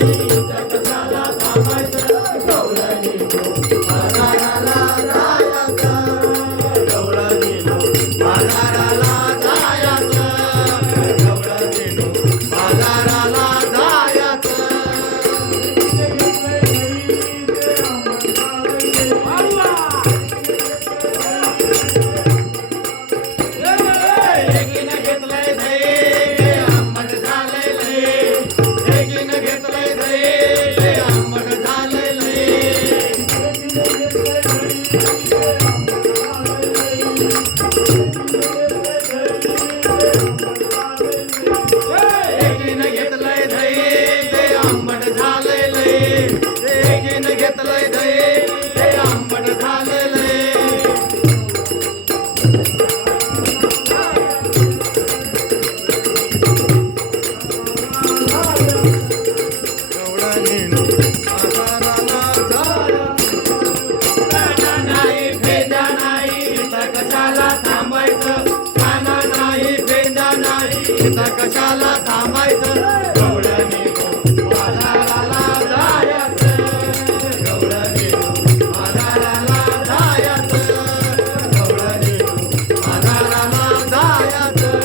नाही इथं कशाला थांबायचं गवळणी बाजाराला जायचं गवळणी बाजाराला जायचं गवळणी बाजाराला जायचं एकीनं घेतलंय दही आंबट झालंय लय एकीनं घेतलंय दही आंबट झालंय लय एकीनं घेतलंय दही ते आंबट झालंय लय एकीनं घेतलंय दही ते आंबट झालंय लय काना नाही फेंदा नाही इथं कशाला थांबायचं काना नाही फेंदा नाही इथं कशाला थांबायचं गवळणी बाजाराला जायचं गवळणी बाजाराला जायचं गवळणी बाजाराला जायचं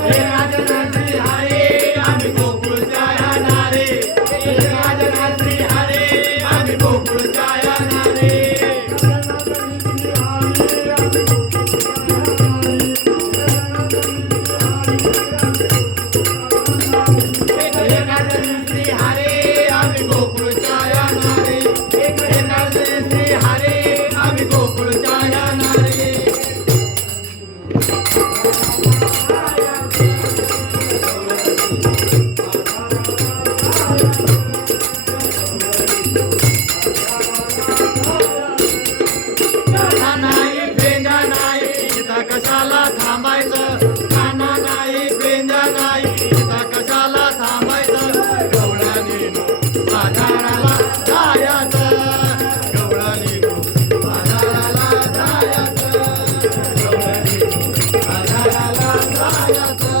हे राजनात्री हरे आम्ही गोकुळच्या नारे हे राजनात्री हरे आम्ही गोकुळच्या नारे हे राजनात्री हरे आम्ही गोकुळच्या नारे हे राजनात्री हरे आम्ही गोकुळच्या नारे काना नाही फेंदा नाही इथं कशाला थांबायचं काना नाही फेंदा नाही इथं कशाला थांबायचं गवळणी बाजाराला जायचं गवळणी बाजाराला जायचं गवळणी बाजाराला जायचं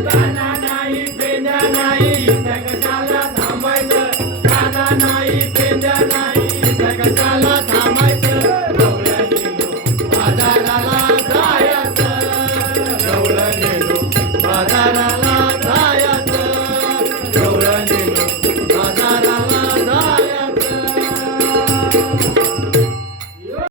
काना नाही फेंदा नाही इथं कशाला थांबायचं काना नाही